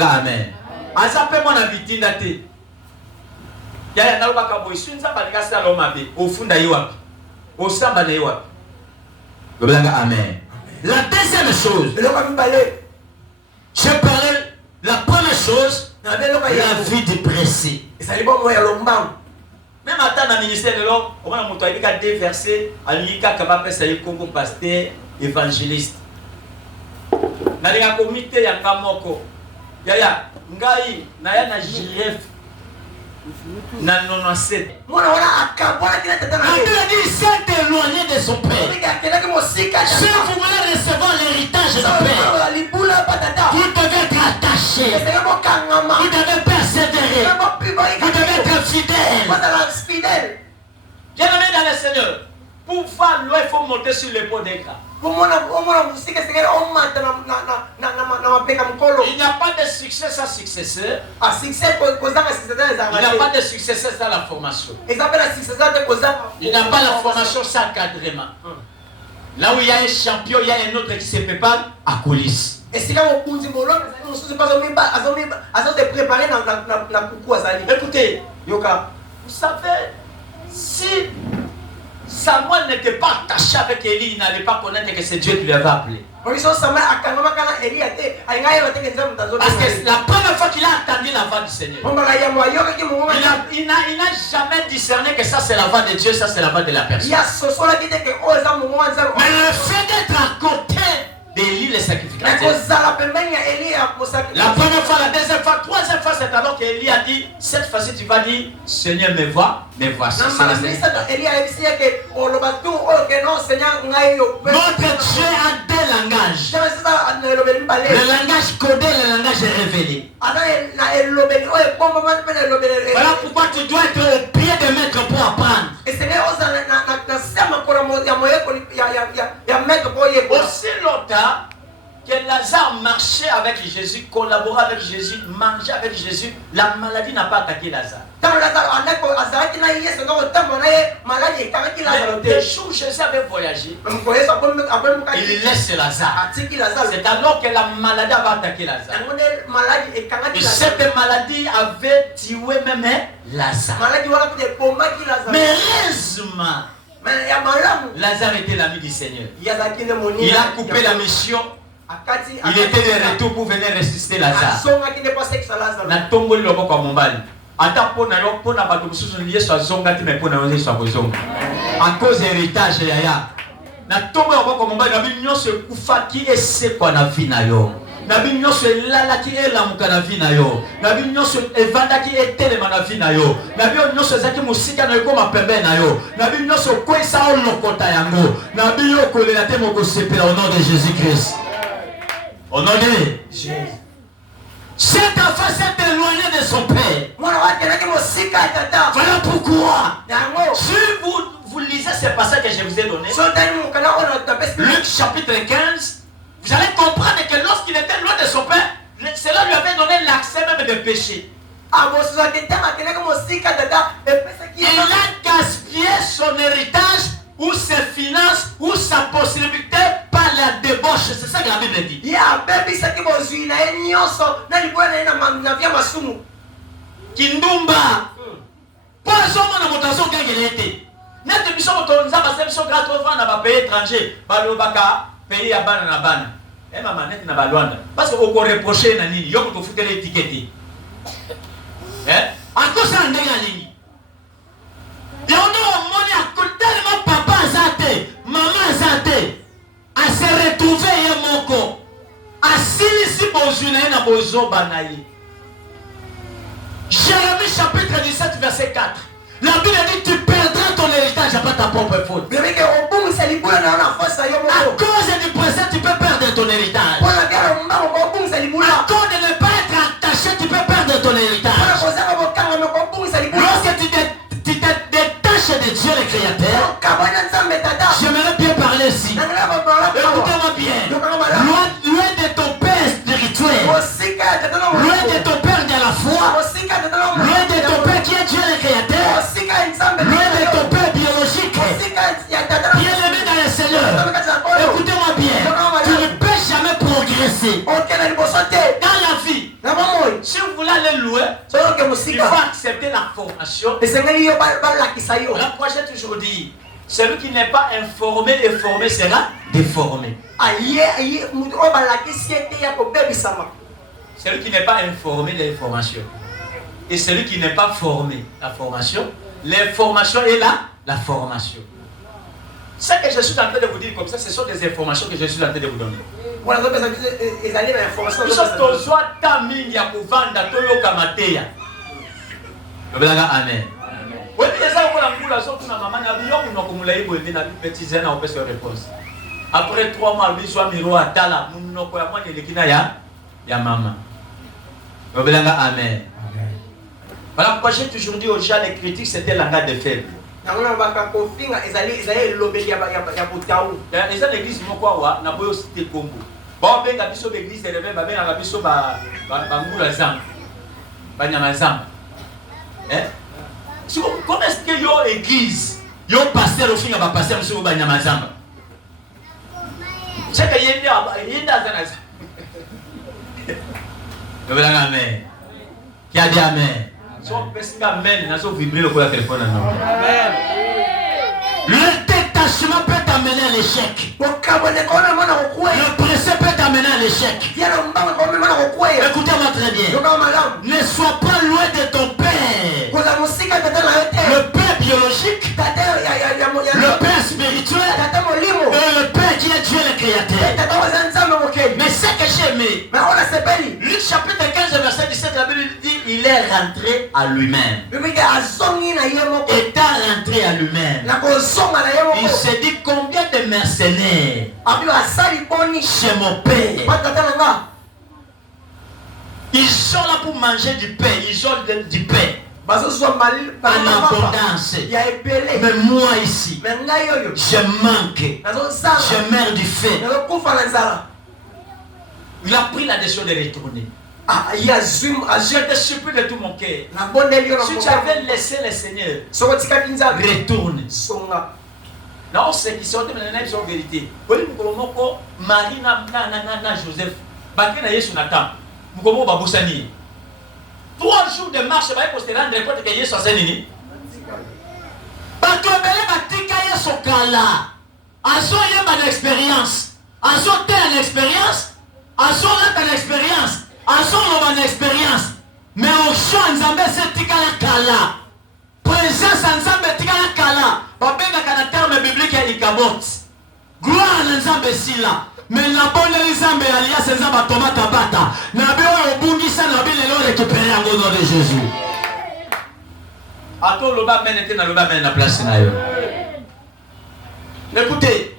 Amen. Azape mon habitinda te. Yaya na ubaka boy sunza balika sa lo mabe. Ofunda yiwapi. Osamba na yiwapi. Amen. La deuxième chose. Je parlais la première chose. La vie de pressé. Même à dans le ministère de l'homme, on a montré qu'il y a deux versets. Alika Kabapé Saïd Kongo pasteur évangéliste. Dans le comité yanga moko. Yaya ngai na ya na jiref na 97. Mona wana akabona kila tata na. Il a dit c'est éloigné de son père. Si vous voulez recevoir l'héritage de son père, vous devez être attaché. Vous devez persévérer. Vous devez être fidèle. Bien-aimé dans le Seigneur, pour faire l'eau, il faut monter sur l'épaule des gars. Il n'y a pas de succès sans successeur. Il n'y a pas de successeur sans la formation. Il n'y a pas la formation sans encadrement. Là où il y a un champion, il y a un autre qui se prépare à coulisses. Écoutez, Yoka, vous savez, si Samuel n'était pas attaché avec Élie, il n'allait pas connaître que c'est Dieu qui lui avait appelé. Parce que la première fois qu'il a entendu la voix du Seigneur, il n'a jamais discerné que ça c'est la voix de Dieu, ça c'est la voix de la personne. Mais le fait d'être à côté d'Élie le sacrificateur, la première fois, la deuxième fois, troisième fois, c'est alors qu'Élie a dit, cette fois-ci tu vas dire, Seigneur me voit, me voici. Notre Dieu a deux langages. Le langage codé et le langage révélé. Voilà pourquoi tu dois être au pied de maître pour apprendre. Aussi longtemps que Lazare marchait avec Jésus, collaborait avec Jésus, mangeait avec Jésus, la maladie n'a pas attaqué Lazare. Le jour où Jésus avait voyagé, il laisse Lazare. C'est alors que la maladie avait attaqué Lazare. Et cette maladie avait tué même Lazare. Mais heureusement, Lazare était l'ami du Seigneur. Il a coupé la mission. Il était de retour pour venir ressusciter Lazare. À cause de l'héritage, Nabi nyonso elalaki elamuka na vie na yo. Nabi nyonso evandaki etelema na vie na yo. Nabi nyonso ezaki musika na ekoma pembe na yo. Nabi nyonso kwesa olokota yango. Nabi yo kolela te moko sepela au nom de Jésus-Christ. Au nom de Jésus. Cet enfant s'est éloigné de son père. Voilà pourquoi. Si vous lisez ce passage que je vous ai donné, Luc chapitre 15, vous allez comprendre que lorsqu'il était loin de son père, cela lui avait donné l'accès même de péché. Il a gaspillé son héritage ou ses finances ou sa possibilité par la débauche. C'est ça que la Bible dit. Kindumba. Poison na motazo gangelete. Net mission motonza ba mission gratuit na ba pays étranger. Balobaka pays ya bana na bana. Eh maman net na balwanda. Parce que on reprocher na nini? Yoko to futer l'étiquette. À cause de l'endégaling. Et on a monnaie à côté tellement papa zate, maman zate, à se retrouver et moko. À si bozuna na bozo banayi. Jérémie chapitre 17 verset 4. La Bible dit tu perdras ton héritage à pas ta propre faute. À cause du présent tu peux perdre ton héritage. À cause de ne pas être attaché tu peux perdre ton héritage. Lorsque tu te détaches de Dieu le Créateur, j'aimerais bien parler ici. Écoutez-moi bien. Loin de ton père spirituel, loin de ton père de la foi, loin de ton père qui est Dieu le Créateur, loin de ton père biologique, bien aimé dans le Seigneur. Écoutez-moi bien. Tu ne peux jamais progresser commencer. Dans la vie, si vous voulez aller loin, il faut accepter la formation. Voilà pourquoi j'ai toujours dit, celui qui n'est pas informé et formé sera déformé. Celui qui n'est pas informé de l'information. Et celui qui n'est pas formé, la formation, l'information est là, la formation. Ce que je suis en train de vous dire comme ça, ce sont des informations que je suis en train de vous donner. Nous sommes tous amis qui ont vendu Toyo Kamateya. Amen. Oui, après 3 mois, il y a miroir à la maman. Amen. Voilà pourquoi j'ai toujours dit aux gens, les critiques c'était la langage des faibles. Les l'église Mokwawa, n'a pas aussi été Congo. Bon, ben, la biso l'église, elle est bien, la biso Bangoula Zam. Banyama Zam. Comment est-ce que yo église, yo pasteur au fin, va passer sur Banyama Zam? C'est que y a Zanazam. Amen. Qui a dit Amen? Le détachement peut t'amener à l'échec. Le pressé peut t'amener à l'échec. Écoutez-moi très bien. Ne sois pas loin de ton père. Le père biologique, le père spirituel et le père qui est Dieu le créateur. Mais ce que j'ai aimé, Luc chapitre 15 verset 17, la Bible dit il est rentré à lui-même. Étant rentré à lui-même, il s'est dit combien de mercenaires chez mon père. Ils sont là pour manger du pain. Ils ont du pain en abondance. Mais moi ici, je manque. Je meurs du faim. Il a pris la décision de retourner. Je te supplie de tout mon cœur. Si tu avais laissé le Seigneur, retourne. Non, c'est qui sont en vérité. Marie na Joseph, Bakina Yesu Nathan, Mukomo Babusani. 3 jours de marche, pour se rendre compte que Yesu a Sénini. Bakobele Batika Yesu Kala. Aso yeba l'expérience. Aso te l'expérience. Aso la l'expérience. Aso loba l'expérience. Mais au champ, Nzambe se tika la Kala. Présence Nzambe tika la Kala. Babenga kana terme biblique ya ikabot. Gloire à Nzambe sila. Mais la bonne Nzambe alias Nzambe tomata bata. Na beo obungisa na bilelo récupérer au nom de Jésus. Ato loba menete na loba men na place na yo. Écoutez,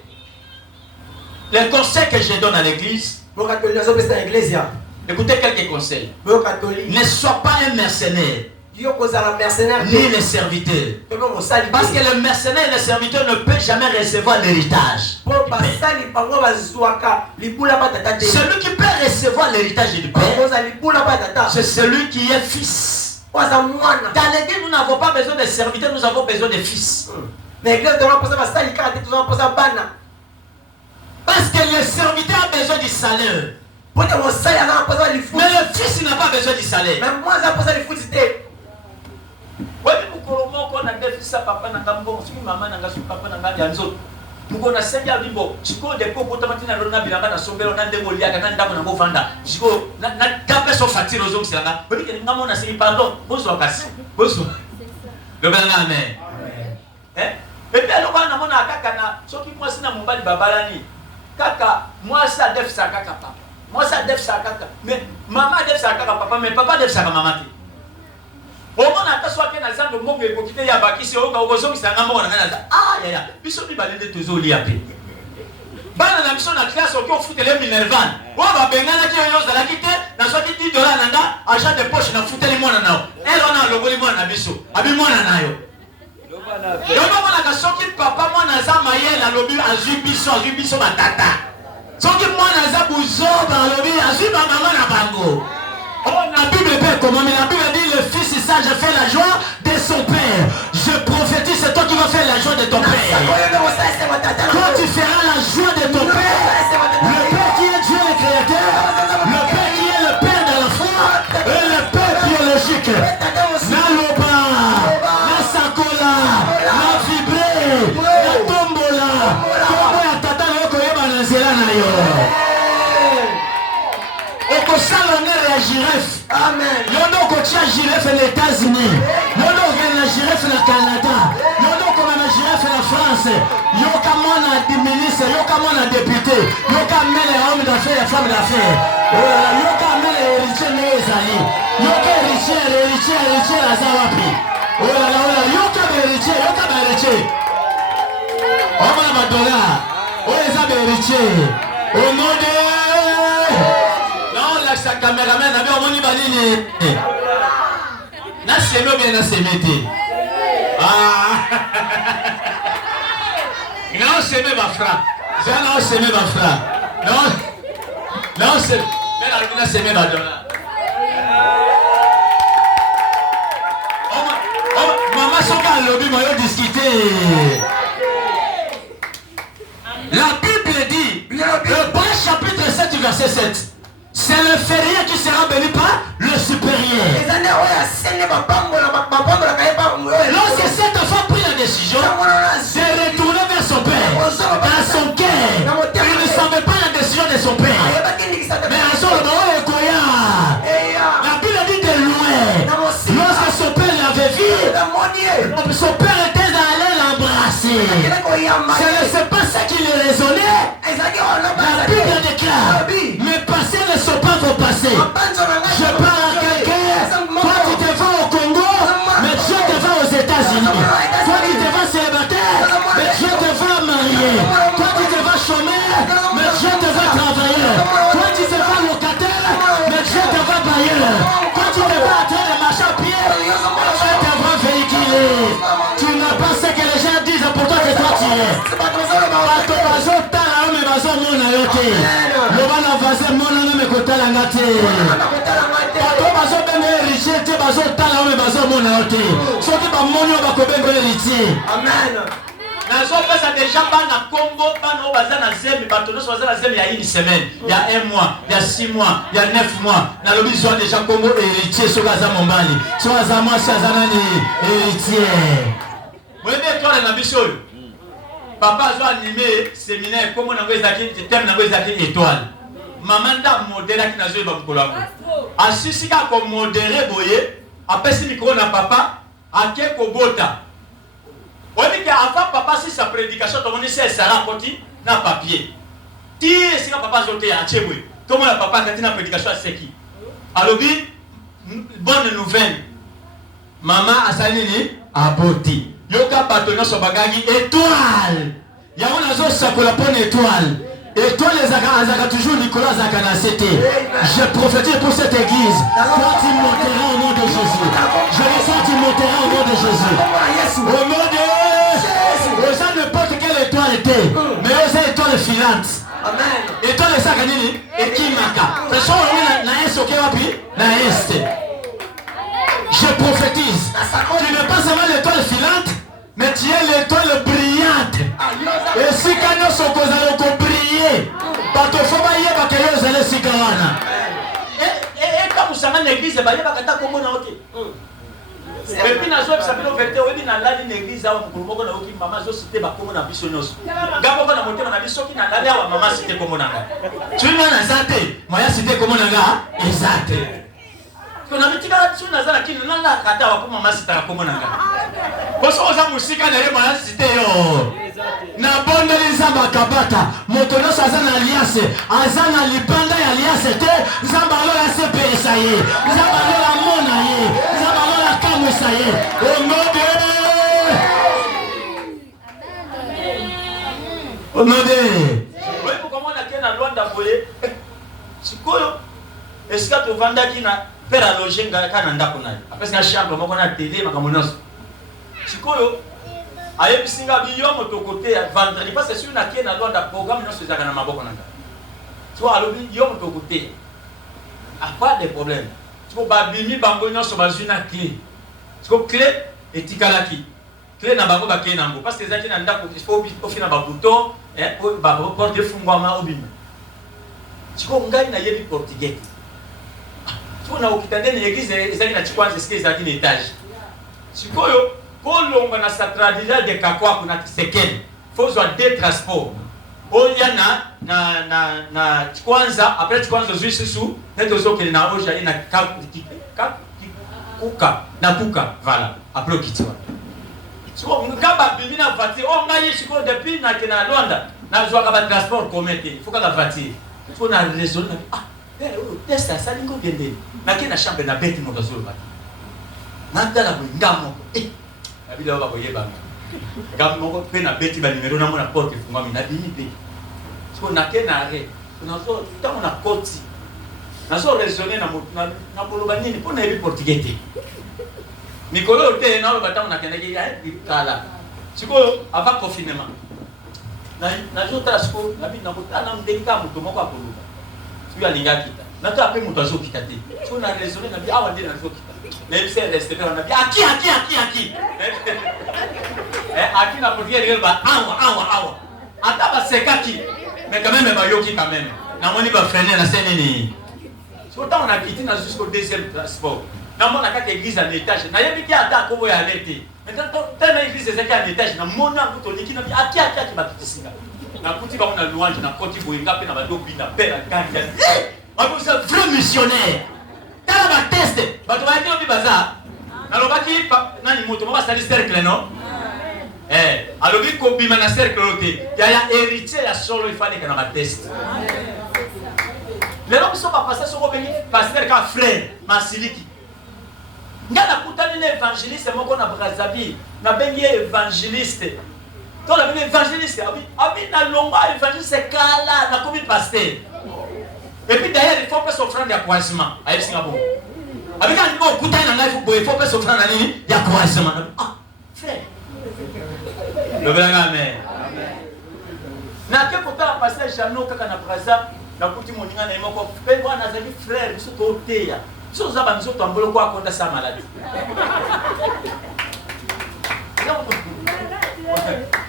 les conseils que je donne à l'église. Écoutez quelques conseils. Ne sois pas un mercenaire. Ni les serviteurs. Parce que le mercenaire et le serviteur ne peut jamais recevoir l'héritage. Celui qui peut recevoir l'héritage du Père, c'est celui qui est fils. Dans l'église, nous n'avons pas besoin de serviteurs, nous avons besoin de fils. Parce que le serviteur a besoin du salaire. Mais le fils n'a pas besoin du salaire. Oui, on a des fils à papa, maman, papa, Mukona senya bimbo chiko de ko bota matina rona bilanga na sombelo na ndemo liaka na ndamo na bovanda chiko na tape so fatiro zo msilanga bodi ke ngamo na sini pardon bozo akasi bozo le bana amen et puis alors na mona kaka na soki moi sina mobali babalani kaka moi ça def sa kaka papa moi ça def sa kaka mais maman def sa kaka papa mais papa def sa maman te au moins na kaswa ke na zando mongo ekokite ya bakisi o ka okozo misanga mongo na ngana ya biso bi balende tozo lia pe bana na biso na classe o ko futele minervan o ba bengana ki yo zala kite na soki $10 nanga agent de poche na futele mwana nao elo na loboli mwana biso abi mwana nayo yoba mwana ka soki papa mwana za mayela lobi azwi biso batata soki mwana za buzoba lobi azwi ba mama na bango. Oh, la Bible peut comment, mais la Bible dit le fils sage fait la joie de son père. Je prophétise, c'est toi qui vas faire la joie de ton père. Quand tu feras la joie de ton père, le Père qui est Dieu le créateur gireffe. Amen. Yondo kotia gireffe les États-Unis. Yondo na gireffe na Canada. Yondo comme na gireffe na France. Yoka mona ministre, yoka mona député. Yoka mele homme d'affaires et femme d'affaires. Yoka mele héritier nezali. Yoka héritier azawapi. Yoka héritier. On va la dollar. On les a héritier. Au nom de sa caméraman avait au banini. Na seme bien na semete. Ah. Non seme ba fra. Ça non seme ba fra. Non. Non c'est mais la na seme ba dollar. Oh maman soka lobby moi discuter. La Bible dit le bon chapitre 7 verset 7. C'est l'inférieur qui sera béni par le supérieur. Lorsque cette femme prit la décision de retourner vers son père, dans son cœur, il ne savait pas la décision de son père. Mais à son moment, la Bible dit de loin, lorsque son père l'avait vu, son père était allé l'embrasser. Ce n'est pas ça qui lui résonnait. La Bible déclare, mes passés ne sont pas vos passés. Je parle à quelqu'un. Toi tu te vas au Congo, mais Dieu te va aux États-Unis. Toi tu te vas célibataire, mais Dieu te va marier. Toi tu te vas chômer, mais Dieu te va travailler. Toi tu te vas locataire, mais Dieu te va bailleur. Toi tu te vas en train de marcher à pied, mais Dieu te va véhiculer. Tu n'as pas ce que les gens disent pour toi que toi tu es. nazopesa deja bana Congo bana baza na zemi bato nyonso baza na zemi ya une semaine ya 1 mois ya 6 mois ya 9 mois nalobi zwa deja Congo héritier soki aza mobali soki aza mwasi aza nani héritier moyebi etwale na biso oyo papa azwa anime séminaire kombo nango ezalaki thème nango ezalaki étoile mama nda modelaki nazoyeba mokolo yango asisi kaka komodere boye apesi mikro na papa ake kobota oyebi ke avant papa si sa prédication tomoni si esala akoti na papier ti esika papa azoteya atie boye tomona papa akati na prédication aseki alobi bonne nouvelle mama asali nini aboti yoka bato nyonso bagaki étoile yango nazosakola mpona étoile. Étoile ezaka toujours Nicolas azaka na cité. Je prophétise pour cette église. Toi tu monteras au nom de Jésus. Je le sens, tu monteras au nom de Jésus. Au nom de Jésus. N'importe quelle étoile était. Mais c'est étoile filante. Amen. Étoile ezaka nini? Ekimaka. C'est ça on na est oké wapi? Na est. Je prophétise. Tu n'es pas seulement l'étoile filante, mais tu es l'étoile brillante. Et si quand nous sommes briller, bato faut bayeba ke yo zale sika wana. Et quand vous savez l'église bayeba kata kombo na oké. Et puis nazo bisa bilo vérité oyebi na lali l'église awa mukulu moko na oki mama zo cité ba kombo na biso nyonso. Ngabo na motema na biso ki na lali awa mama cité kombo na nga. Tu m'as na zate, moya cité kombo na nga, ezate. Kuna mitika tu na zana kini nanga kata wa kuma mama cité kombo na nga. Boso oza musika na ye moya cité yo. Na bonde lizamba kabata moto nyonso aza na alliance aza na libanda ya alliance te nzamba alola sepelisa ye nzamba alola mona ye nzamba alola kamwisa ye onode oyebi komona ke na Lwanda boye sikoyo esika tovandaki na pere aloge ngaka na ndako na ye apesi nga chambre moko na tele makambo nyonso sikoyo ayebisinga biyo moto côté vendredi parce que sur na qui na Lwanda programme non se zaka na maboko nanga so alobi yo moto côté a pas de problème so babimi bango nyonso bazuna clé so clé etikalaki clé na bango ba clé nango parce que zaki na ndako il faut ofina ba bouton pour ba porte fungwama obima siko ngai na yebi portugais so na okitande na église ezaki na chikwanze ske ezaki na étage sikoyo Kolonga na satradija de kakwa kuna sekeni. Faut soit deux transports. oya na kwanza après kwanza zuisi su neto zoke na oja ina kuka voilà après kitwa so ngaba bibina voiture on nga yishiko depuis na kena Luanda na zwa ka transport comité faut ka voiture faut na raison na test ça lingo biende na kena chambre na bête mo gazolo ba na dala ngamo abila ba koyeba ngamo ko pe na bête ba numéro na mona porte fungwa mina bini so na kena arrêt na so tant na koti na so raisonner na boloba nini pona ebi portugais Nicolo te na ba tamu na keneke ya kala siko avant confinement na jota siko na bi na kutana mdenga muto moko akoluba sio alinga kita na to ape muto azo kita te so na raisonner na bi awa ndina azo kita na bi c'est rester na bi aki aki na portugais ba awa ata ba sekaki mais quand même ba yoki quand même na moni ba freiner na senini so ta on a quitté na jusqu'au deuxième transport na mona kaka église en étage na yebi ki ata ko boya lete maintenant tellement église c'est qu'en étage na mona ko to nikina aki ba kitisinga na kuti ba na louange na koti boyenga pe na ba dobi na pela kanga ba ko ça vrai missionnaire tala ba test ba to ba ndi obi baza na lobaki nani moto ba sali cercle non alobi ko bima na cercle lote ya héritier ya solo il fallait que na ba test les hommes sont pas passés sur bengi pasteur ka frère Masiliki ngana kutani na évangéliste moko na Brazzaville na bengi évangéliste to la bengi évangéliste abi na longa évangéliste kala na komi pasteur et puis d'ailleurs il faut pas s'offrande ya croisement ayi singa bon abi kan ko kutani na life boy il faut pas s'offrande na nini ya croisement frère le belanga amen na ke kota pasteur Jano kaka na Brazzaville na kuti moninga na moko pe bwana azali frère biso to teya biso zaba biso to ambolo kwa konda sa maladi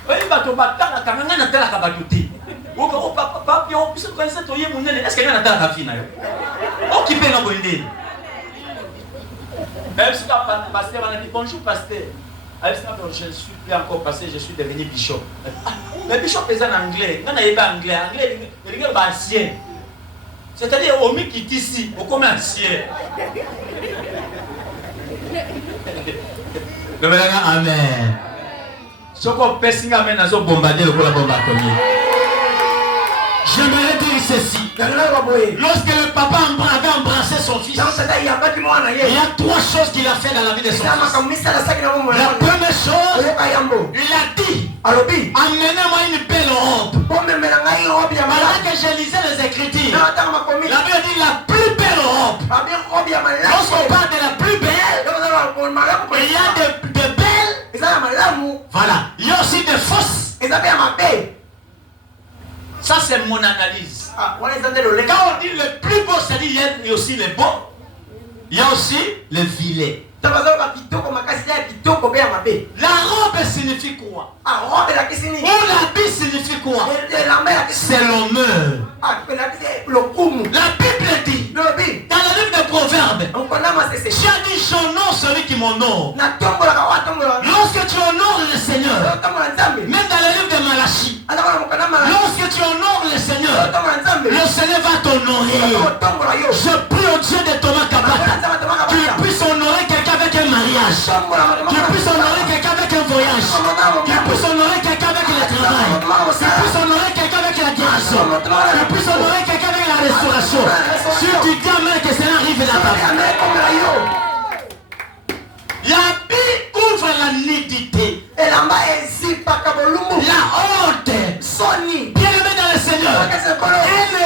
oyi bato batanga kanga na tala ka bato te o papa yo biso ko nsa to ye munene est-ce que na tala ka fina yo o kipe na bonde même si ka pasteur bana dit bonjour pasteur avec ça je suis plus encore passé je suis devenu bishop mais bishop est en anglais ngana yeba anglais il ba ancien c'est-à-dire au mi qui ici au comme ancien le belanga amen soko pesinga men azo bombarder le bombe atomique. J'aimerais dire ceci. Lorsque le papa avait embrassé son fils, il y a trois choses qu'il a fait dans la vie de son fils. La première chose, il a dit, amenez-moi une belle robe. Pendant que je lisais les Écritures, la Bible dit la plus belle robe. Lorsqu'on parle de la plus belle, il y a de belles, voilà. Il y a aussi de fausses. Ça c'est mon analyse. Quand on dit le plus beau, c'est-à-dire il y a aussi les beaux, il y a aussi les vilets. La robe signifie quoi? Ou l'habit signifie quoi? C'est l'honneur. La Bible dit, dans le livre de Proverbes, j'ai dit j'honore celui qui m'honore. Lorsque tu honores le Seigneur, même dans le livre de Malachie, lorsque tu honores le Seigneur va t'honorer. Je prie au Dieu de Thomas Kabata qu'il puisse honorer quelqu'un avec un mariage, qu'il puisse honorer quelqu'un avec un voyage, qu'il puisse honorer quelqu'un avec le travail, qu'il puisse honorer quelqu'un avec la guérison, qu'il puisse honorer quelqu'un avec la restauration. Si tu dis amen, que cela arrive là ta vie. La Bible ouvre la nudité, la honte. Bien aimé dans le Seigneur, un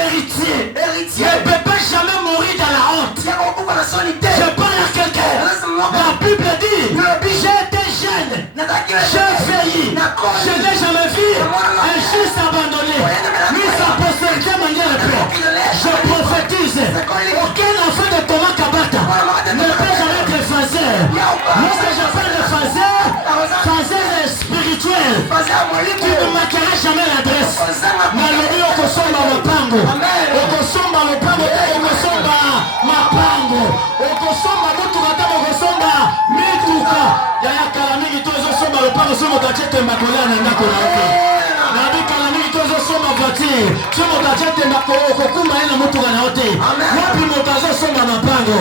héritier ne peut pas jamais mourir dans la honte. Je parle à quelqu'un. La Bible dit, j'ai été jeune, j'ai failli, je n'ai jamais vu un juste abandonné, mis à postérité manière de paix. Je prophétise, aucun enfant de Thomas Kabata ne peut jamais être phaseur. Lorsque je parle de phaseur spirituel, tu ne marqueras jamais l'adresse. Nalobi okosomba mapango, okosomba mapango, okosomba mapango, okosomba mutuka te okosomba mituka. Yaya kala mingi tozo somba mapango somo kachete mbakola na ndako na oke. Nabi kala mingi tozo somba voiture so moto achetemba kokumba ye na motuka na yo te wapi moto azosomba mapango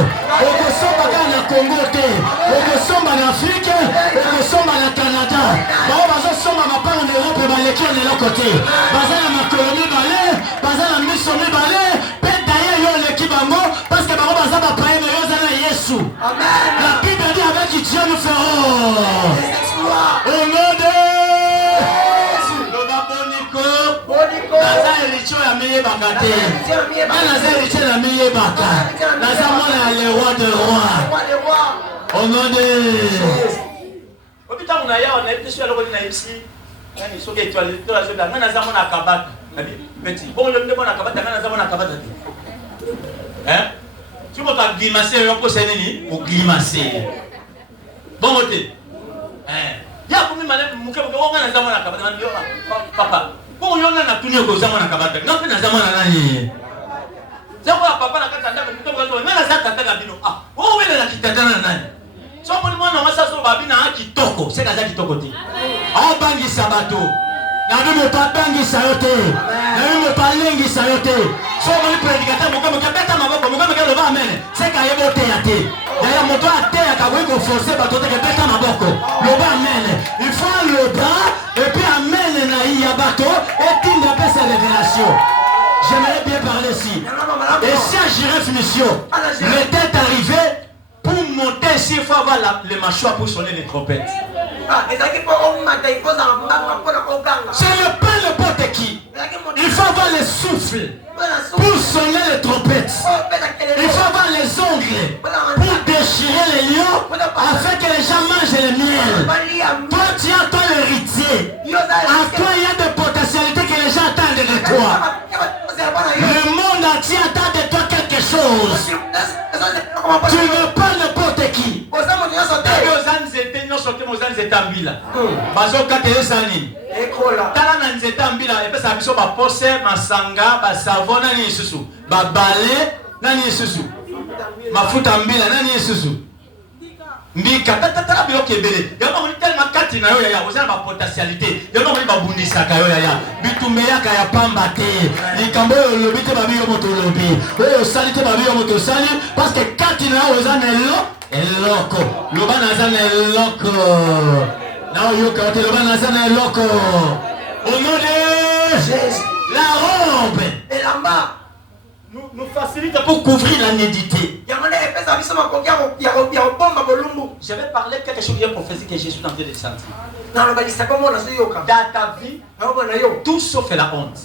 okosomba kaka na Congo te okosomba na Afrique okosomba na Canada bao bazosomba mapango na Europe baleki na eloko te baza na makolo mibale baza na miso mibale mpe daye yo oleki bango parce que bango baza bapaye na yo oza na Yesu la Bible dit avec Dieu nous ferons au nom de naza héritier ya miyebaka te naza héritier na miyebaka naza mwana ya le roi de roi au nom de obitango na yawa na yebiso alokoli na yebisi yani soki étoile azola nga naza mwana akabata nabi peti bongo nde mwana akabata nga naza mwana akabata te soki moto aglimase yo mposa nini oglimase bongo te ya komi mane moke nga naza mwana akabata papa bongo yo nga natuni okoza mwana akabata nga mpe naza mwana nani zakoya papa na kati ya ndako moke nga naza tata na bino owelela kitata na nani so moni mwana mwasi azo babina kitoko seka aza kitoko te aobangisa bato nabi moto abangisa yo te nabi moto alengisa yo te so moni prédicateur moke beta maboko moke loba amen seka ayeba oteya te yaya moto ateyaka koki koforce bato teke beta maboko loba amen il faut aloba epuis amen na ya bato etinda apesa révélation. J'aimerais bien parler ici et si agirait finition le temps est arrivé. Pour monter ici, il faut avoir les mâchoires pour sonner les trompettes. Ce n'est pas n'importe qui. Il faut avoir les souffles pour sonner les trompettes. Il faut avoir les ongles pour déchirer les lions afin que les gens mangent le miel. Toi, tu as toi l'héritier. À toi, il y a des potentialités que les gens attendent de toi. Le monde entier attend de toi quelque chose. Tu n'es pas n'importe qui. Tala na nzeta mbila epesa biso ba pose masanga ba savon nani isusu ba balé nani isusu mafuta mbila nani isusu mbika tata biloke ebele yango moni tellement kati na yo ya ozana ba potentialité yango moni ba bundisa ka yo ya bitumbe yaka ya pamba te likambo yo lobite ba biyo moto lobi oyo salite ba biyo moto sali parce que kati na yo ozana eloko loba na zana eloko na yo ka te loba na zana eloko au nom de Jésus la robe et la main nous facilite pour couvrir la nudité. Je vais parler quelque chose de prophétique que Jésus est en train de sentir. Dans ta vie, tout sauf la honte.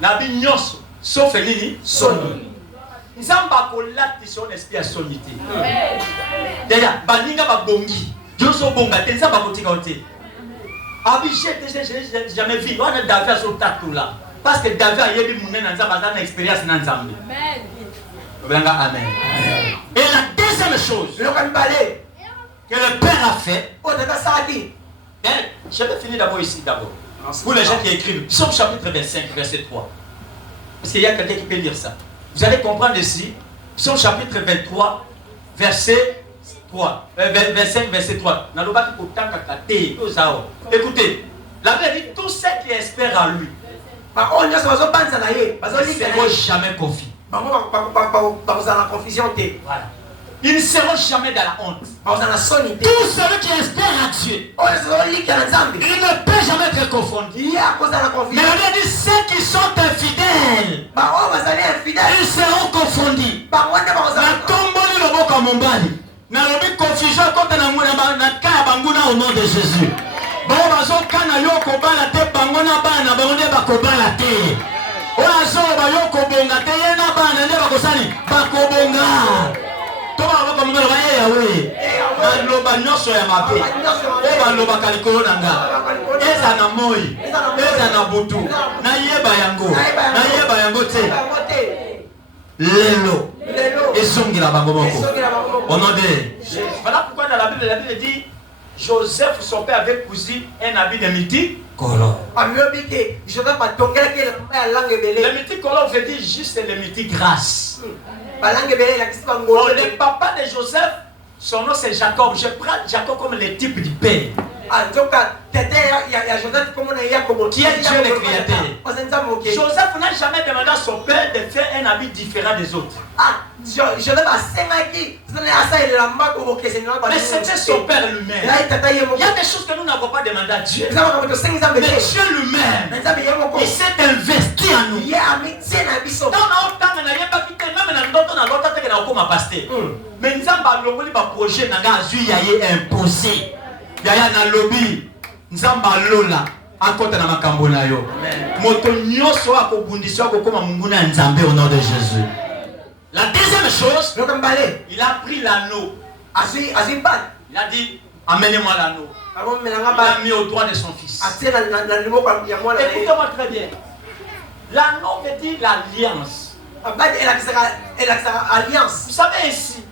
Nabi nyos sauf nini soni. Nzamba kolati son esprit à sonité. D'ailleurs, baninga ba bongi. Dieu so bonga te nzamba kotika ote. Abi j'ai jamais vu. On a David sur tatou là. Parce que David a eu une expérience dans Nzambe. Amen. Et la deuxième chose que le Père a fait, je vais finir d'abord ici d'abord. Pour les gens qui écrivent, Psaume chapitre 25, verset 3. Parce qu'il y a quelqu'un qui peut lire ça. Vous allez comprendre ici, Psaume chapitre 23, verset 3. 25, verset 3. Écoutez, la Bible dit tous ceux qui espèrent en lui. Ils ne seront jamais confus. Ils ne seront jamais dans la honte. Tous ceux qui espèrent à Dieu, ils ne peuvent jamais être confondus. Mais on a dit ceux qui sont infidèles, ils seront confondus. Confusion au nom de Jésus. Bazokana yo kobala te bangona bana bangonde bakobala te oazo bayoko bonga te yena bana nde bakosani bakobonga to baloba mongolo baye yawe baloba nyonso ya mabe o baloba kalikolo nanga eza na moi eza na butu nayeba yango te lelo ezongela bango moko au nom de voilà pourquoi dans la Bible dit Joseph, son père, avait cousu un habit de multicolore. Le multicolore veut dire juste le multigrâce. Le papa de Joseph, son nom c'est Jacob. Je prends Jacob comme le type du père. Qui est Dieu le Créateur? Joseph n'a jamais demandé à son père de faire un habit différent des autres. Mais c'était son père lui-même. Il y a des choses que nous n'avons pas demandé à Dieu. Mais Dieu lui-même, il s'est investi en nous. Mais nous avons un projet imposé. Yaya na lobby nzamba lola akota na makambo na yo. Moto nyoso akobundiswa kokoma mungu na nzambe au nom de Jésus. La deuxième chose, il a pris l'anneau. Il a dit amenez-moi l'anneau. Il a mis au doigt de son fils. Écoutez-moi très bien. L'anneau veut dire l'alliance. Vous savez ici,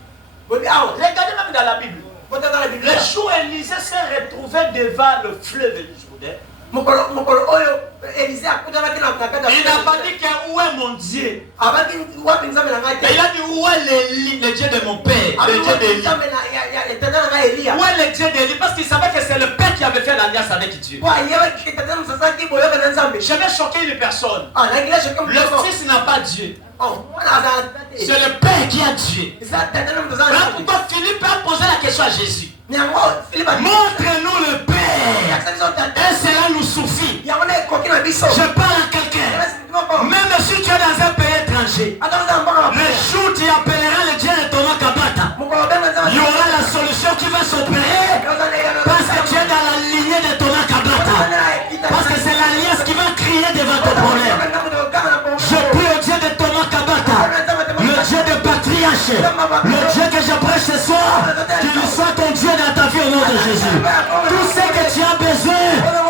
regardez même dans la Bible. Le jour où Élisée s'est retrouvé devant le fleuve du Jourdain, il n'a pas dit que où est mon Dieu. Mais il a dit où est le Dieu de mon père, le Dieu d'Élie. Où est le Dieu d'Élie? Parce qu'il savait que c'est le père qui avait fait l'alliance avec Dieu. Je vais choquer une personne. Le fils n'a pas Dieu. C'est le père qui a Dieu. Voilà pourquoi Philippe a posé la question à Jésus. Montre-nous le Père et cela nous suffit. Je parle à quelqu'un. Même si tu es dans un pays étranger, le jour où tu appelleras le Dieu de Thomas Kabata, il y aura la solution qui va s'opérer parce que tu es dans la lignée de Thomas Kabata. Parce que c'est l'alliance qui va crier devant ton problème. Je prie au Dieu de Thomas Kabata, le Dieu de patriarche, le Dieu que je prêche ce soir, qu'il soit ton Dieu dans ta vie au nom de Jésus. Tout ce que tu as besoin,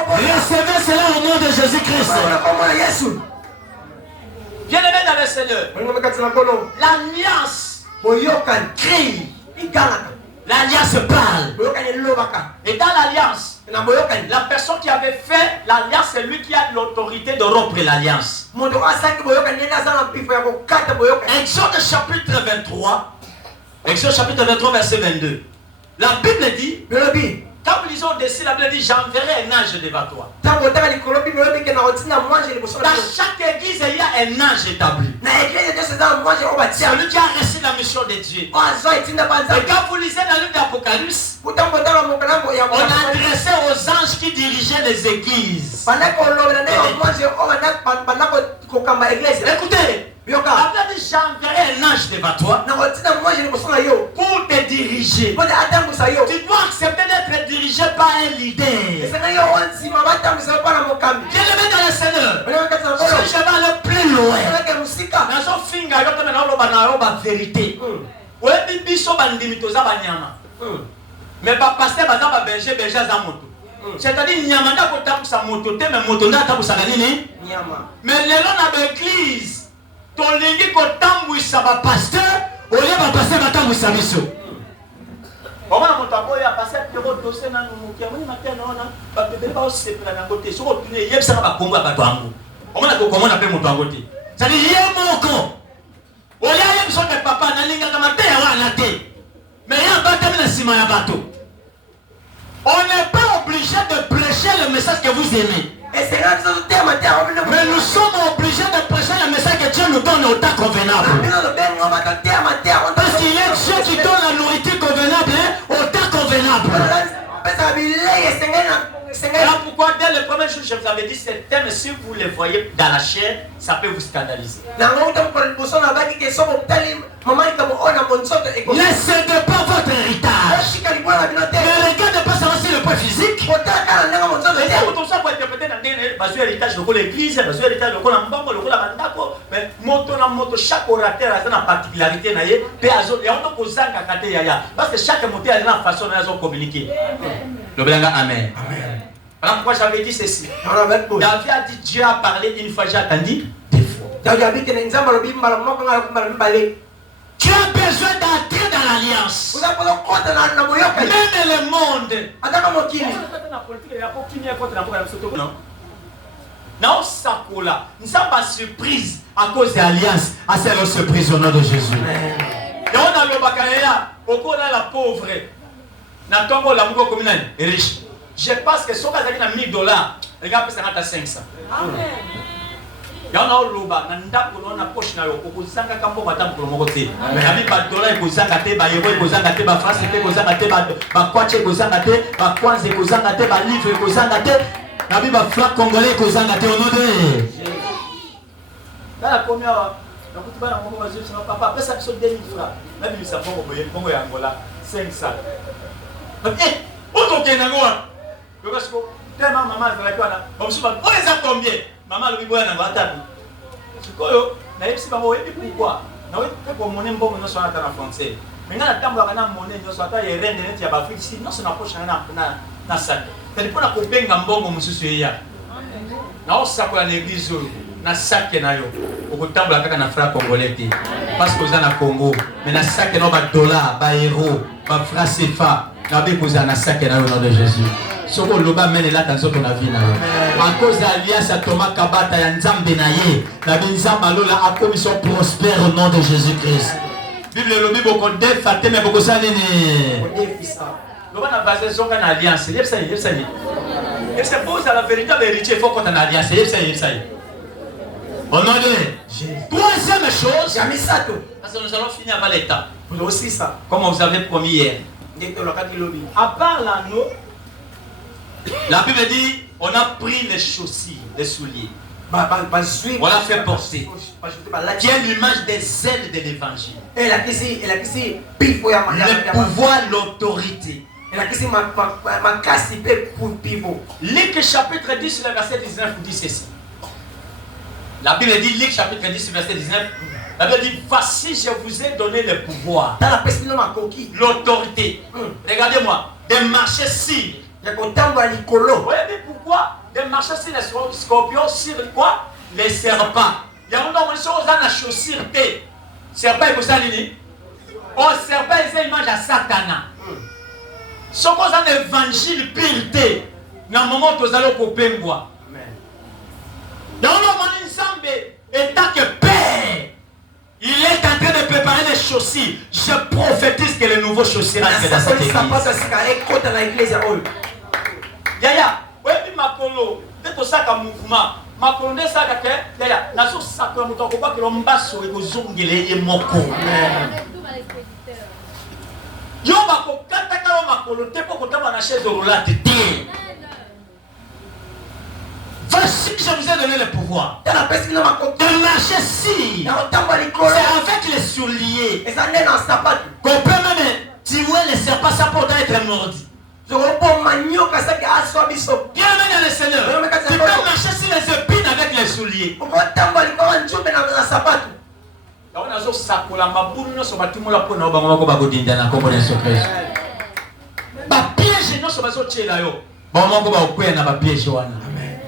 recevez cela au nom de Jésus-Christ. Bien-aimé dans le Seigneur, l'alliance crie, l'alliance parle. Et dans l'alliance, la personne qui avait fait l'alliance, c'est lui qui a l'autorité de rompre l'alliance. Exode chapitre 23, Exode chapitre 23, verset 22. La Bible dit, quand nous lisons au-dessus, la Bible dit, j'enverrai un ange devant toi. Dans chaque église, il y a un ange établi. C'est lui qui a reçu la mission de Dieu. Et quand vous lisez dans le livre d'Apocalypse, on a adressé aux anges qui dirigeaient les églises. Écoutez, la Bible dit, j'enverrai un ange devant toi pour te diriger. Tu dois accepter d'être dirigé par un leader. Bien-aimé dans le Seigneur, si je vais aller plus loin, vérité. Mais pas passer à berger à moto. C'est-à-dire, Nyamanda ko sa moto, mais moto na tabu sa nini? Mais les gens dans l'église, ton lingi ko tambu sa ba pasteur, au lieu de passer ba tambu sa miso. Comment mon tabo ya passer pour dossier na mukia, moni matin na ba bébé ba se pela na côté, so ko tune yeb sa ba komba ba twangu. Comment on appelle mon twangote? C'est-à-dire, yemoko. Au lieu de so de papa na linga ka matin wa na te. Mais ya ba tamina sima ya bato. On n'est pas obligé de prêcher le message que vous aimez. Mais nous sommes obligés de prêcher le message que Dieu nous donne au temps convenable. Parce qu'il y a Dieu qui donne la nourriture convenable au temps convenable. Voilà pourquoi dès le premier jour je vous avais dit ce thème, si vous le voyez dans la chair, ça peut vous scandaliser. Ne cédez pas votre héritage. Ne regardez pas savoir si le point physique. Chaque orateur a une particularité. Parce que chaque moteur a une façon de communiquer. Amen. Voilà pourquoi j'avais dit ceci. David a dit Dieu a parlé une fois, j'ai attendu deux fois. Tu as besoin d'entrer dans l'alliance. Même le monde. Non, ça coule. Nous sommes pas surprise à cause de l'alliance. À cette surprise au nom de Jésus. Et on a le bakaya, pourquoi on a la pauvre. N'a pas la mouko communale riche. Je pense que si on a $1000, les gars, ça va à 500. Amen. Il y a un loba, on a poche na yo, on a kambo matam pour le côté. Ami ba dollar ko zanga te, ba euro ko zanga te, ba France te ko zanga te, ba kwache ko zanga te, ba kwanze ko zanga te, ba livre ko zanga te. Ami ba franc congolais ko zanga te au nom de. Dans la première, na kutuba na mongo bazio sama papa, pesa biso 2000 francs. Na bi bisa bongo ya Angola 500. Eh, auto kenango. Parce que tellement maman elle va là. Bon, je sais pas, on les a combien? Maman le biboya na ngata. Sikoyo, na yebisi bango yebi pourquoi? Na we pe ko monnaie mbongo no sona na français. Mais ngana tambola kana monnaie no sona ya rende net ya ba Afrique si no sona poche na sac. Tali pona ko benga mbongo mususu ya. Na osako ya l'église na sac na yo. Oko tambola kaka na franc congolais te. Parce que za na Congo, mais na sac na ba dollar, ba euro, ba franc CFA. Na be ko za na sac na yo au nom de Jésus. Soko loba mene la tanzo ton avis na yo. À cause d'Alias à Thomas Kabata ya nzambe na ye, la nzamba lola a commission prospère au nom de Jésus-Christ. Bible le Bible ko def fateme boko salini. Loba na basé zonga na alliance, yebsa. Et c'est pour ça la véritable héritier faut qu'on en alliance, yebsa. Au nom de Jésus. Troisième chose, parce que nous allons finir avant les temps. Pour aussi ça, comme vous avez promis hier. À part l'anneau, la Bible dit, on a pris les chaussures, les souliers. On l'a fait porter. Qui est l'image des ailes de l'évangile. Le pouvoir, l'autorité. Luc chapitre 10, le verset 19 vous dit ceci. La Bible dit, Luc chapitre 10, verset 19. La Bible dit, voici, je vous ai donné le pouvoir, l'autorité. Regardez-moi, de marcher sur. Vous voyez pourquoi de marcher sur les scorpions, sur quoi? Les serpents. Il y a une chose dans la chaussure. Serpent, vous savez, oh, serpent, c'est une image à Satan. Ce qu'on a l'évangile pire, dans le moment où vous allez au Pengwa. Dans le moment où nous et tant que Père, il est en train de préparer les chaussures. Je prophétise que les nouveaux chaussures entrent dans cette église. Yaya, oui, makolo, dès que ça comme mouvement, makolo ne ça que yaya, na so ça comme muto ko ba kilo mbaso e ko zongele e moko. Yo ba ko kata ka makolo te ko taba na chaise roulante te. Voici que je vous ai donné le pouvoir de marcher si. C'est avec les souliers. Qu'on peut même tuer les serpents, ça peut être mordi. Bien aimé dans le Seigneur, tu peux marcher sur les épines avec les souliers. On a zo sakola mabulu no so batumo la pona obango ko bagodinda na kombo na secret. Ba piège no so bazo tchela yo. Ba mongo ba okwena na ba piège wana. Amen.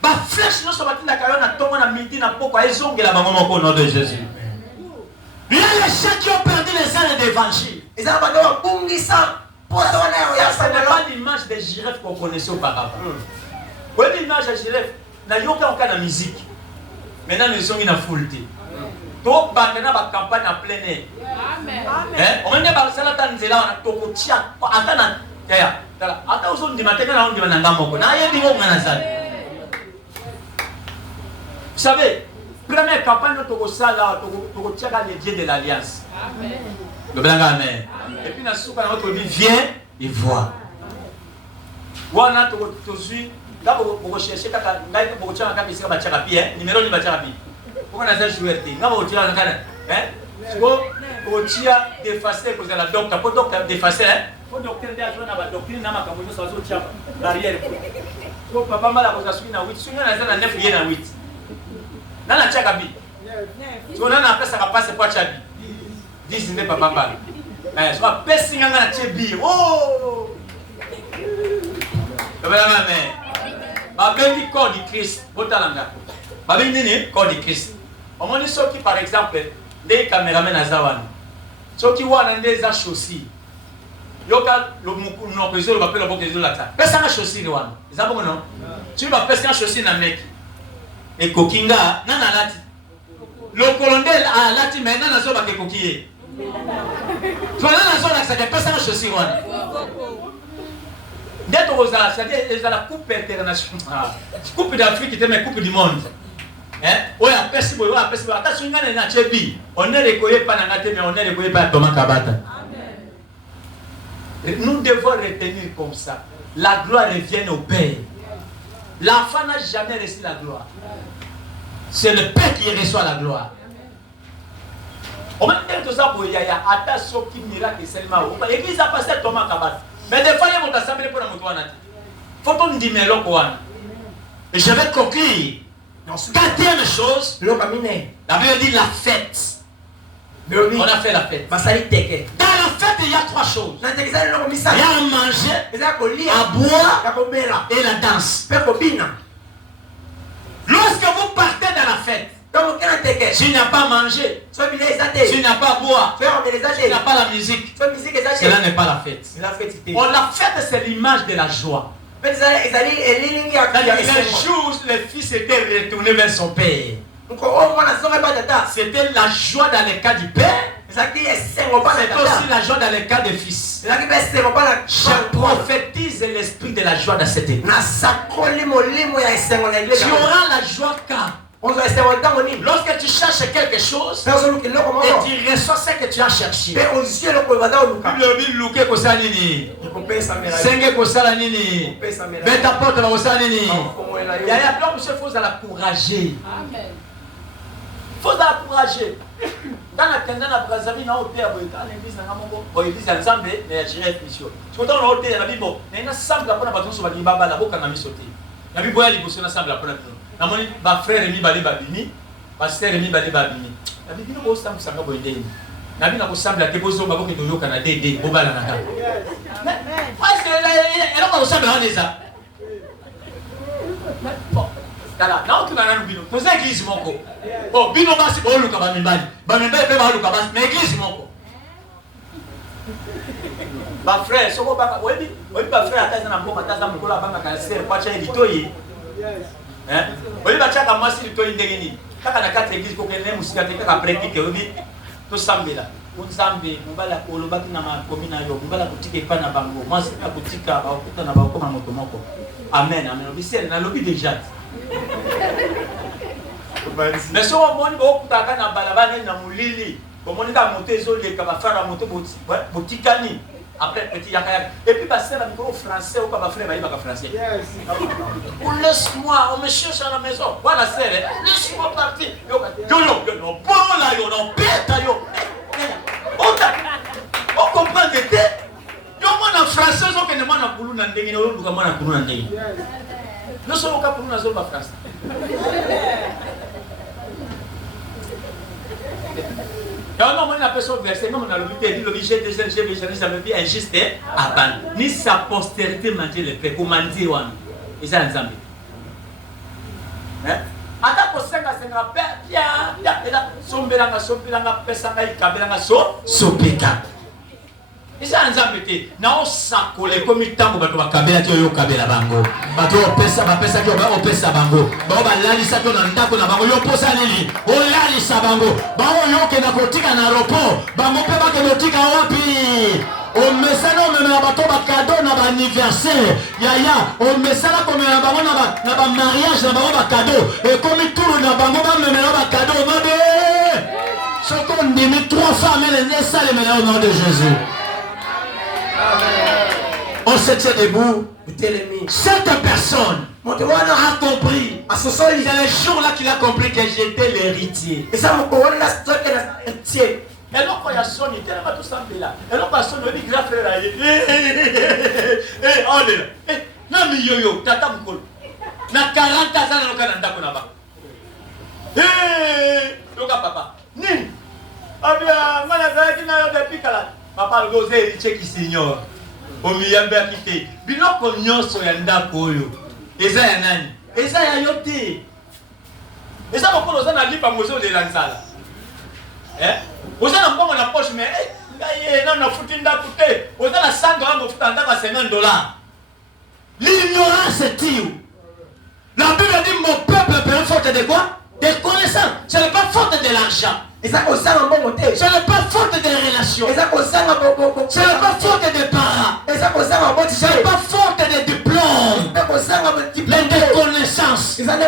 Ba flèche no so batinda kayo na tongo na midi na poko ezongela bango moko au nom de Jésus. Là les gens qui ont perdu les ailes d'évangile. Ils ont pas bungisa. Ça n'est pas l'image des girafes qu'on connaissait auparavant. Oui, l'image des girafes, n'a eu aucun cas de musique. Maintenant, nous sommes en full thé. Donc, maintenant, la campagne en plein air. Amen. On est dans la tanzela, on a toko tia. Attends, on dit maintenant, on dit maintenant, on a vous savez, première campagne, toko sala, toko tia les dieux de l'Alliance. Amen. Amen. Et puis, notre vie vient et voit. Wana to suis là pour chercher kaka ngai pour chercher kaka bisika ba tchakapi numéro ni ba tchakapi. Pour na za jouer te. Ngaba otira kana Siko otia défacer pour la docteur pour docteur défacer pour docteur ndia jona ba docteur na makambo nyo sazo tia barrière. Siko papa mala ko zasui na 8 sunya na za na 9 ye na 8. Na na tchakapi. Siko na pesa ka passe kwa tchabi. 10 n'est pas papa. Je vais passer dans la tchébi. Oh! Ma belle corps du Christ. Botalanga. Ma belle corps du Christ. On m'a dit ceux qui, par exemple, des caméramans à Zawan. Ceux qui voient dans des chaussures. Yoka, le moukouzou, le papier, le bouquezou là. Personne n'a chaussure, Wan. Ils ont bon, non? Tu vas passer un chaussure dans le mec. Et Kokinga, non, non, lati. Le colonel a lati, mais non, non, non, coquille. Tu vas dans la zone là, ça dépend de chaussures. C'est-à-dire la coupe internationale. Coupe d'Afrique, mais coupe du monde. On est reconnu par Nangate, mais on est reconnu par Thomas Kabata. Nous devons retenir comme ça. La gloire revient au Père. L'enfant n'a jamais reçu la gloire. C'est le Père qui reçoit la gloire. On va dire tout ça pour Yaya. Attention qui miracle seulement. L'église a passé Thomas Kabata. Mais des fois, il y a mon assemblée pour la montouane. Faut qu'on dise mais l'autre. Et je vais conclure. Quatrième chose, la Bible dit la fête. On a fait la fête. Dans la fête, il y a trois choses. Il y a à manger, à boire et la danse. Lorsque vous partez dans la fête, tu n'as pas mangé, tu n'as pas boire, tu n'as pas la musique, cela n'est pas la fête. La fête, c'est l'image de la joie. Le jour où le fils était retourné vers son père, c'était la joie dans le cas du père, c'était aussi la joie dans le cas du fils. Je prophétise l'esprit de la joie dans cette église. Tu auras la joie car lorsque tu cherches quelque chose et tu reçois ce que tu as cherché, faut l'encourager. Quand on a Brazzaville, on a l'église ensemble, mais j'ai réfléchi. Tu vois, on a la Bible, mais on a ensemble pour la bâton sur la Bible, la boca n'a mis sauté. La Bible, elle est ensemble pour la bâton. Ma frère Rémi Balé Babini, ma sœur Rémi Balé Babini. La Bible, on a ensemble pour la bâton. La Bible, on a ensemble pour la bâton sur la bâton. La Bible, on a ensemble pour la bâton. Kala, na otu na bino. Toza église moko. Oh, bino basi bo luka ba mimbali. Ba mimbali pe ba luka basi, na église moko. Ba frère, soko baka, oyebi ba frère ataza na mboma ataza mukola banga cancer kwa cha litoyi. Oyebi ba chaka mwasi litoyi ndenge nini? Kaka na kati église ko kene musika te kaka pratique oyebi to sambela. Unzambe mubala ko lobaki na makomina yo, mubala kutike pa na bango. Mwasi na kutika ba okuta na ba okoma moto moko. Amen, amen. Obisel na lobi déjà. Mais si on monte au Kutaka na balabane na mulili, on monte à monter sur les cabafara monter botikani après petit yakaya. Et puis passer la micro français au cabafara va y français. Laisse-moi, on me cherche à la maison. Voilà c'est, laisse-moi partir. Yo bon là yo non bête yo. On comprend que yo mon en français on que ne mana kulu na ndenge no luka mana kulu na ndenge. Nous sommes au cas pour nous dans la France. Et on a appelé son verset, comme on a dit, l'objet de ça veut dire injuste, ni sa postérité manger le paix, comme on dit, et ça ensemble. Ata ko senga bien, sombelanga pesanga ikabelanga sopeka. Isa nzambe te na osakole komi tango bato bakabela ki oyo kabela bango bato opesa bapesa ki opesa bango bao balalisa to na ndako na bango yo posa nini olalisa bango bao yo ke na kotika na aéroport bango pe ba ke kotika wapi o mesana o memela bato ba cadeau na ba anniversaire yaya o mesana ko memela bango na ba mariage na bango ba cadeau e komi turu na bango ba memela ba cadeau mabe soko ndimi 3 fois mais les salles au nom de Jésus. On se tient debout. Cette personne a compris. C'est le jour là qu'il a compris que j'étais l'héritier. Et ça et donc, il y a son idée, il va tout sembler là. Et donc, il y a son idée, il va faire là. On est là. Non, mais yo, tata Moukolo. Na 40 ans, on a un d'accord là-bas. Donc, papa. Ni. Ah bien, moi, la vérité, il y a depuis là. Papa, le gosé, héritier qui s'ignore. Au milieu de quitter. Biloko nyonso ya ndako oyo. Eza ya nani? Eza ya yote. Eza mokolo za na lipa mozo de lanzala. Oza na mbongo na poche mais ngaye na futi ndako te. Oza na $100 ngo futa ndako $50. L'ignorance tue. La Bible dit mon peuple peut faute de quoi? De connaissance. Ce n'est pas faute de l'argent. Ce n'est pas faute de relations. Ce n'est pas faute de parents. Ce n'est pas faute de les connaissances. Dans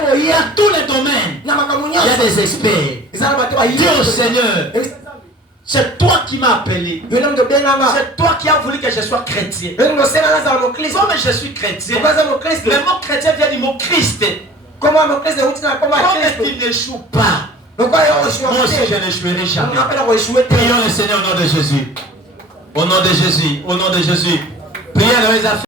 tous les domaines, il y a des experts. Dis au Seigneur, c'est toi qui m'as appelé. C'est toi qui as voulu que je sois chrétien. Comme je suis chrétien, le mot chrétien vient du mot Christ. Comment tu n'échoues pas? Moi aussi je n'échouerai jamais. Prions le Seigneur au nom de Jésus. Au nom de Jésus. Au nom de Jésus. Priez les affaires.